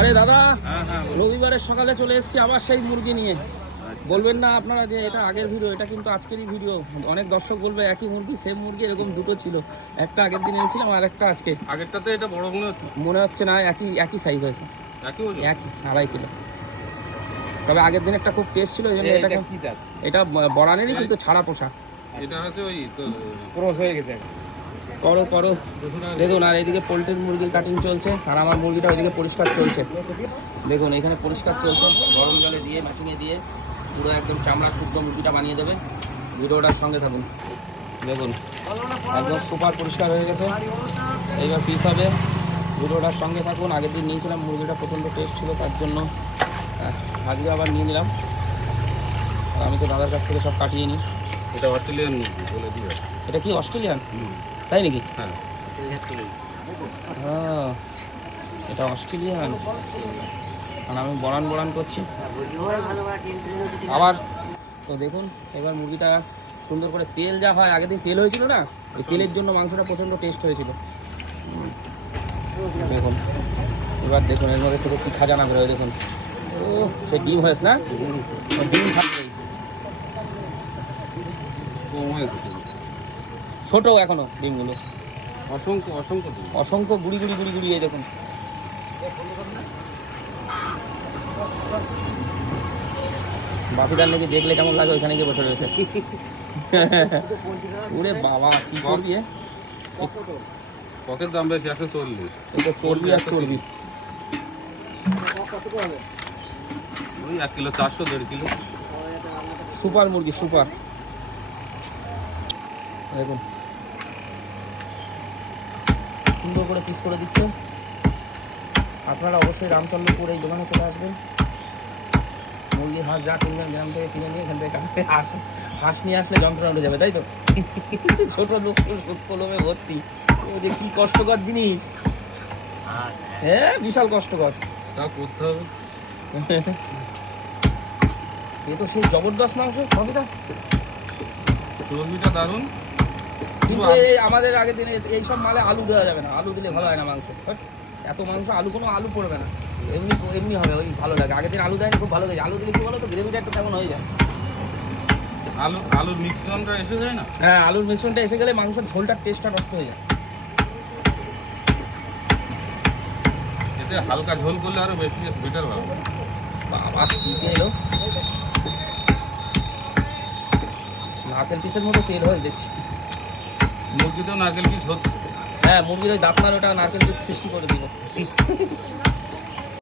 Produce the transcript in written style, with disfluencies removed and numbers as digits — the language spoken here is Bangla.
আরে দাদা, রবিবারের সকালে চলে এসেছি আবার সেই মুরগি নিয়ে। বলবেন না আপনারা যে এটা আগের ভিডিও, এটা কিন্তু আজকেরই ভিডিও। অনেক দর্শক বলবে একই মুরগি, সেম মুরগি, এরকম দুটো ছিল, একটা আগের দিন এনেছিলাম আর একটা আজকে। আগেরটাতে এটা বড় মনে হচ্ছে না, একই সাইজ হয়েছে, একই 2.5 কিলো। তবে আগের দিন একটা খুব টেস্ট ছিল, এই জন্য এটা বড়ানেরই কিন্তু ছাড়া পোষা। এটা হচ্ছে ওই তো ক্রস হয়ে গেছে। করো করো দেখুন। আর এইদিকে পোলট্রির মুরগির কাটিং চলছে, আর আমার মুরগিটা ওইদিকে পরিষ্কার চলছে। দেখুন এখানে পরিষ্কার চলছে, গরম জলে দিয়ে মেশিনে দিয়ে পুরো একদম চামড়া শুদ্ধ মুরগিটা বানিয়ে দেবে। ভিডিওটার সঙ্গে থাকুন। দেখুন একদম সুপার পরিষ্কার হয়ে গেছে, এইবার পিস হবে। ভিডিওটার সঙ্গে থাকুন। আগের দিন নিয়েছিলাম, মুরগিটা প্রচণ্ড টেস্ট ছিল, তার জন্য আজকে আবার নিয়ে নিলাম। আর আমি তো দাদার কাছ থেকে সব কাটিয়ে নিই। এটা অস্ট্রেলিয়ান মুরগি বলে দিই। এটা কি অস্ট্রেলিয়ান? তাই নাকি? হ্যাঁ, এটা অস্ট্রেলিয়ান। আর আমি বড়ান করছি আবার। তো দেখুন এবার মুরগিটা সুন্দর করে, তেল যা হয়, আগের দিন তেল হয়েছিল না, ওই তেলের জন্য মাংসটা প্রচণ্ড টেস্ট হয়েছিল। দেখুন এবার দেখুন এর মধ্যে থেকে কী খাজানা বেরোয়। দেখুন ও সে ডিম হয়েছে না, ডিম থাকবে ছোট এখনো ডিমগুলো, অসংখ্য অসংখ্য গুড়ি এই দেখুন। বাপিদার নাকি দেখলে কেমন লাগে, ওইখানে গিয়ে বসে রয়েছে। ওরে বাবা, কি করবি? পকের দাম বেশি, 140। এটা চর্বি আর চর্বি। ওই 1 কিলো 400, 1.5 কিলো। সুপার মুরগি, সুপার। দেখুন সুন্দর করে পিস করে দিচ্ছে। আপনারা অবশ্যই রামচন্দ্রপুর এই দোকানে চলে আসবেন। মুরগি হাঁস যা কিনবেন গ্রাম থেকে কিনে নিয়ে এখান থেকে হাঁস নিয়ে আসলে যন্ত্রণা উঠে যাবে, তাই তো? ছোট লোক কলমে ভর্তি, যে কি কষ্টকর জিনিস। হ্যাঁ, বিশাল কষ্টকর। তা করতে হবে। এ তো সেই জবরদস্ত মাংস, সবইটা চর্বিটা দারুণ। কিন্তু আমাদের আগের দিনে এইসব মালে আলু দেওয়া যাবে না, আলু দিলে ভালো হয় না মাংস। এত মাংস কোনো আলু পড়বে না, এমনি হবে, ওই ভালো লাগে। আগের দিন আলু দেয়নি, খুব ভালো লাগে। আলু দিলে কি বলো তো, গ্রেভিটা একটু তেমন হয়ে যায়। আলুর মিশ্রণটা এসে যায় না? হ্যাঁ, আলুর মিশ্রণটা এসে গেলে মাংসের ঝোলটার টেস্টটা নষ্ট হয়ে যায়। এতে হালকা ঝোল করলে আরো বেশি বেটার হবে। বাবা দিতে এলো, নারকেল পিসের মতো তেল হয়ে দেখছি। মুরগিতেও নারকেল পিস হচ্ছে। হ্যাঁ, মুরগির ওই দাঁতনার ওটা নারকেল পিস সৃষ্টি করে দিব।